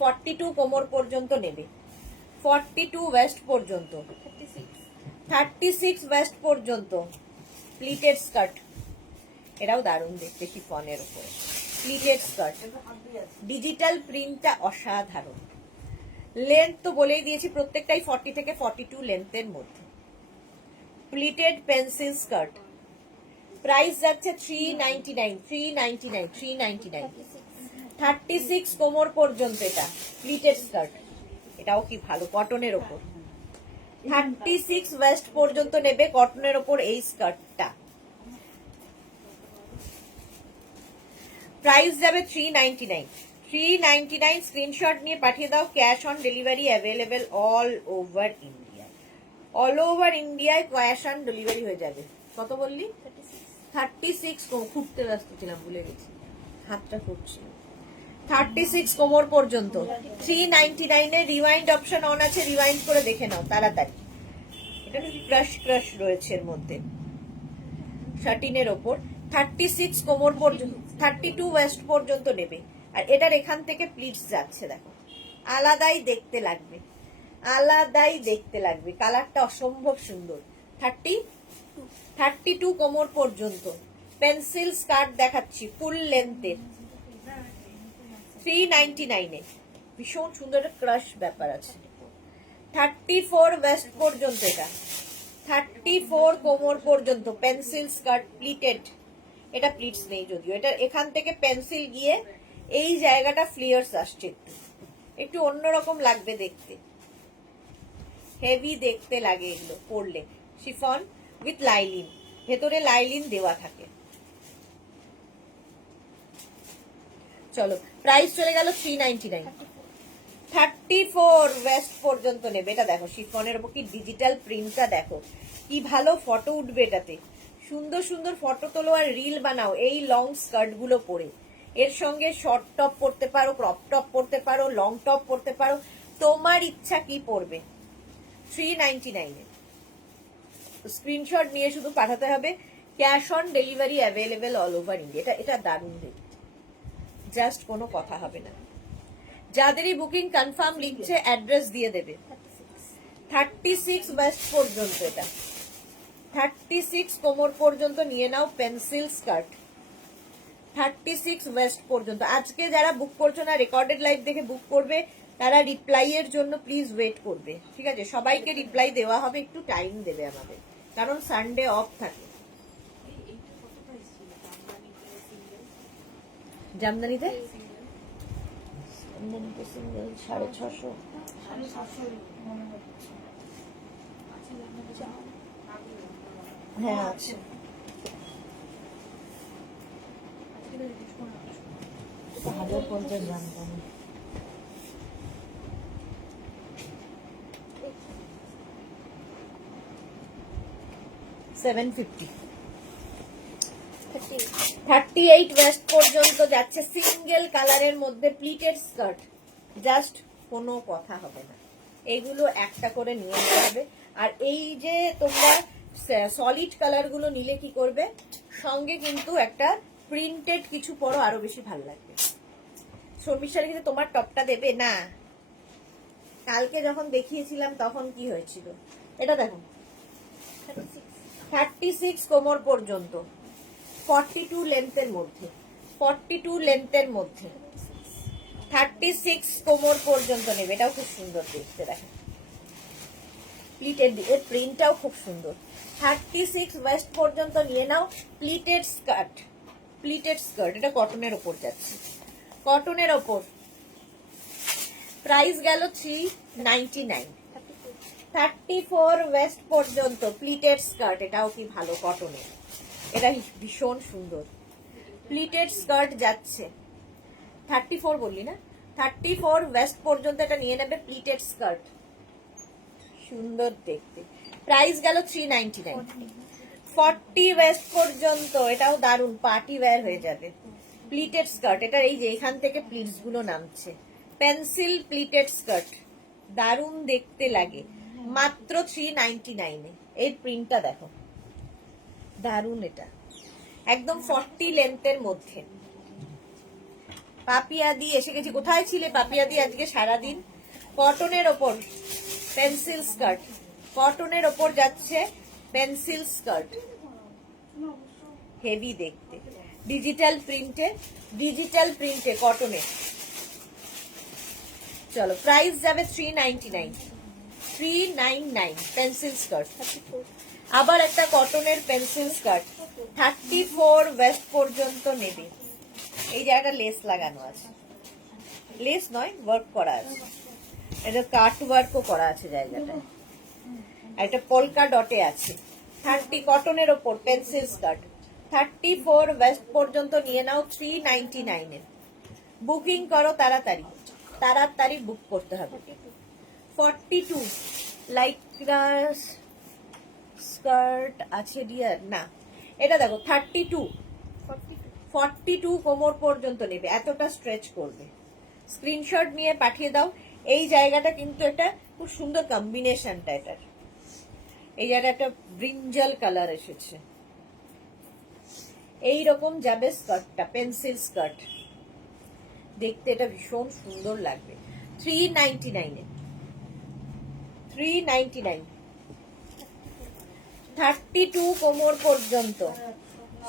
42 কোমর পর্যন্ত নেবে, 42 ওয়েস্ট পর্যন্ত, 36 ওয়েস্ট পর্যন্ত প্লিটেড স্কার্ট। এটাও দারুণ দেখতে, শিফনের উপর প্লিটেড স্কার্ট, ডিজিটাল প্রিন্টটা অসাধারণ। লেন্থ তো বলেই দিয়েছি, প্রত্যেকটাই 40 থেকে 42 লেন্থের মধ্যে। প্লিটেড পেন্সিল স্কার্ট, প্রাইস যাচ্ছে 399। 36 কোমর পর্যন্ত এটা প্লিটেড স্কার্ট, এটাও কি ভালো, কটনের ওপর। 36 ওয়েস্ট পর্যন্ত নেবে, কটনের ওপর এই স্কার্টটা। প্রাইস যাবে 399। স্ক্রিনশট নিয়ে পাঠিয়ে দাও। Cash on delivery available all over India. All over ইন্ডিয়ায় ক্যাশ অন ডেলিভারি হয়ে যাবে। কত বললি? 36। খুঁজতে ব্যস্ত ছিলাম, ভুলে গেছি, হাতটা ফুটছিল। 36 কোমর পর্যন্ত 399 এ। রিওয়াইন্ড অপশন অন আছে, রিওয়াইন্ড করে দেখে নাও তাড়াতাড়ি। এটা ক্রাশ রয়েছে এর মধ্যে, শাটিনের ওপর। 36 কোমর পর্যন্ত, 32 ওয়েস্ট পর্যন্ত নেবে। আর এটার এখান থেকে প্লিটস যাচ্ছে দেখো, আলাদাই দেখতে লাগবে, আলাদাই দেখতে লাগবে। কালারটা অসম্ভব সুন্দর। 32 কোমর পর্যন্ত পেন্সিল স্কার্ট দেখাচ্ছি, ফুল লেন্থের, 399 এ। ভীষণ সুন্দর ক্রাশ ব্যাপার আছে। 34 ওয়েস্ট পর্যন্ত এটা, 34 কোমর পর্যন্ত পেন্সিল স্কার্ট প্লিটেড। এটা প্লিটস নেই যদিও, এটা এখান থেকে পেন্সিল গিয়ে এই জায়গাটা ফ্লিয়ার্স আসছে, একটু অন্যরকম লাগবে দেখতে, হেভি দেখতে লাগে এগুলো পরলে। শিফন উইথ লাইলিন, ভেতরে লাইলিন দেওয়া থাকে। চলো, প্রাইস চলে গেল 399। 34 ওয়েস্ট পর্যন্ত নেবে। এটা দেখো শিফনের উপর কি ডিজিটাল প্রিন্টটা দেখো, কি ভালো ফটো উঠবে এটাতে। সুন্দর সুন্দর ফটো তোলো আর রিল বানাও এই লং স্কার্ট গুলো পরে। এর সঙ্গে শর্ট টপ পরতে পারো, ক্রপ টপ পরতে পারো, লং টপ পরতে পারো, তোমার ইচ্ছা কি পরবে। 399 এ। স্ক্রিনশট নিয়ে শুধু পাঠাতে হবে। Cash on delivery available all over India. এটা দারুণ দেখতে, জাস্ট কোনো কথা হবে না। যাদেরই বুকিং কনফার্ম লিখছে অ্যাড্রেস দিয়ে দেবে। 36 ওয়েস্ট পর্যন্ত এটা, 36 কোমর পর্যন্ত নিয়ে নাও পেন্সিল স্কার্ট। 36 ওয়েস্ট পর্যন্ত। আজকে যারা বুক করছো না, রেকর্ডেড লাইভ দেখে বুক করবে, তারা রিপ্লাই এর জন্য প্লিজ ওয়েট করবে, ঠিক আছে? সবাইকে রিপ্লাই দেওয়া হবে, একটু টাইম দেবে আমাদের, কারণ সানডে অফ থাকে। জামদানিতে সিঙ্গেল 650। হ্যাঁ আছে, 1050 জামদানি। $750। 38 ওয়েস্ট পর্যন্ত যাচ্ছে, সিঙ্গেল কালারের মধ্যে প্লিটেড স্কার্ট, জাস্ট কোনো কথা হবে না, এইগুলো একটা করে নিয়ে নিতে হবে। আর এই যে তোমরা সলিড কালার গুলো নিলে কি করবে, সঙ্গে কিন্তু একটা প্রিন্টেড কিছু পরো, আরো বেশি ভালো লাগবে। শর্মিষ্ঠার কিন্তু তোমার টপটা দেবে না, কালকে যখন দেখিয়েছিলাম তখন কি হয়েছিল, এটা দেখো 36 কোমর পর্যন্ত, 42 লেন্থের মধ্যে, 42 লেন্থের মধ্যে 36 কোমর পর্যন্ত নেবে। এটাও খুব সুন্দর দেখতে, দেখো প্লিটেড, এর প্রিন্টটাও খুব সুন্দর। 36 ওয়েস্ট পর্যন্ত নিয়ে নাও, প্লিটেড স্কার্ট, প্লিটেড স্কার্ট, এটা কটনের ওপর যাচ্ছে, কটনের ওপর। প্রাইস গেল 399। 34 ওয়েস্ট পর্যন্ত প্লিটেড স্কার্ট, এটাও কি ভালো কটনের, এটা ভীষণ সুন্দর প্লিটেড স্কার্ট যাচ্ছে। 34 বললি না, 34 ওয়েস্ট পর্যন্ত এটা নিয়ে নেবে, প্লিটেড স্কার্ট, সুন্দর দেখতে। প্রাইস গেল 399। 40 ওয়েস্ট পর্যন্ত, এটাও দারুন পার্টি ওয়্যার হয়ে যাবে, প্লিটেড স্কার্ট, এটা এই যে এখান থেকে প্লিটস গুলো নামছে, পেন্সিল প্লিটেড স্কার্ট, দারুন দেখতে লাগে, মাত্র 399 এ। এই প্রিন্টটা দেখো, দারুন, এটা একদম 40 লেন্থের মধ্যে। পাপিয়াদি এসে গেছি, কোথায় ছিলে পাপিয়াদি আজকে সারাদিন? কটনের ওপর পেন্সিল স্কার্ট, কটনের ওপর যাচ্ছে পেন্সিল স্কার্ট, হেভি দেখতে, ডিজিটাল প্রিন্টে, ডিজিটাল প্রিন্টে কটনে। চলো প্রাইস যাবে 399, 399 পেন্সিল স্কার্ট। আবার একটা কটনের পেন্সিল স্কার্ট, 34 ওয়েস্ট পর্যন্ত নেবে। এই জায়গাটা লেস লাগানো আছে, লেস নয় ওয়ার্ক করা আছে, এটা কাট ওয়ার্কও করা আছে জায়গাটায়, একটা পোলকা ডটে আছে। 30 কটনের ওপর পেন্সিল স্কার্ট, 34 ওয়েস্ট পর্যন্ত নিয়ে নাও, 399 এ। বুকিং করো তাড়াতাড়ি, তাড়াতাড়ি বুক করতে হবে। 42 লাইক্রা স্কার্ট আছে ডিয়ার, না এটা দেখো 32, 42 কোমর পর্যন্ত নেবে, এতটা স্ট্রেচ করবে। স্ক্রিনশট নিয়ে পাঠিয়ে দাও। এই জায়গাটা কিন্তু একটা খুব সুন্দর কম্বিনেশনটা, এটার এই জায়গাটা একটা ব্রিঞ্জাল কালার এসেছে, এই রকম যাবে স্কার্টটা, পেন্সিল স্কার্ট, দেখতে এটা ভীষণ সুন্দর লাগবে। 399 এ, 399। 32 কোমর পর্যন্ত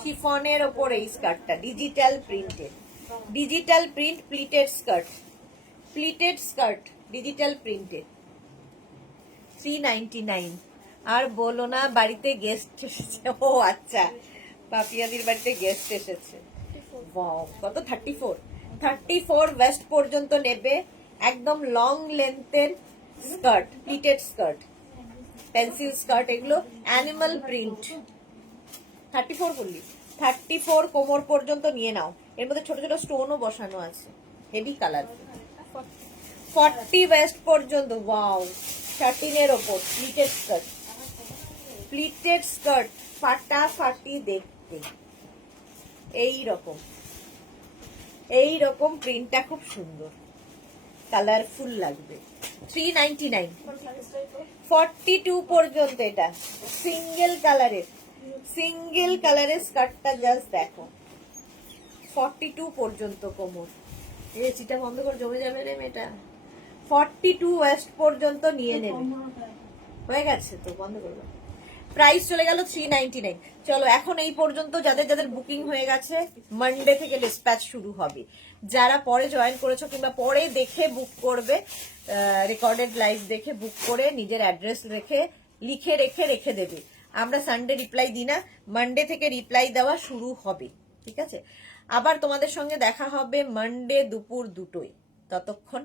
শিফনের ওপর এই স্কার্টটা, digital printed, digital print pleated skirt, pleated skirt digital printed, 399। আর বলো না বাড়িতে গেস্ট এসেছে, ও আচ্ছা পাপিয়াদির বাড়িতে গেস্ট এসেছে। কত 34, 34 ওয়েস্ট পর্যন্ত নেবে, একদম লং লেন্থের skirt, pleated skirt, pencil skirt, এগুলো অ্যানিমাল প্রিন্ট। 34 বললি, 34 কোমর পর্যন্ত নিয়ে নাও, এর মধ্যে ছোট ছোট স্টোনও বসানো আছে, হেভি কালার। 40 ওয়েস্ট পর্যন্ত, ওয়াও, শার্টিনের ওপর প্লিটেড স্কার্ট, প্লিটেড স্কার্ট, ফাটাফাটি দেখতে, এই রকম, এই রকম প্রিন্টটা খুব সুন্দর, কালারফুল লাগবে। 399। 42 পর্যন্ত, এটা সিঙ্গেল কালারের, সিঙ্গেল কালারের স্কার্টটা জাস্ট দেখো, 42 পর্যন্ত কোমর, এই চিটা বন্ধ করে জমে যাবে রে মেয়েটা। 42 ওয়েস্ট পর্যন্ত নিয়ে নেবে, হয়ে গেছে তো, বন্ধ করবো। প্রাইস চলে গেল 399। চলো এখন এই পর্যন্ত যাদের যাদের বুকিং হয়ে গেছে, মানডে থেকে ডিসপ্যাচ শুরু হবে। যারা পরে জয়েন করেছো কিংবা পরে দেখে বুক করবে, রেকর্ডেড লাইভ দেখে বুক করে নিজের অ্যাড্রেস রেখে লিখে রেখে রেখে দেবে। আমরা সানডে রিপ্লাই দিই না, মানডে থেকে রিপ্লাই দেওয়া শুরু হবে, ঠিক আছে? আবার তোমাদের সঙ্গে দেখা হবে মানডে দুপুর 2টোয়। ততক্ষণ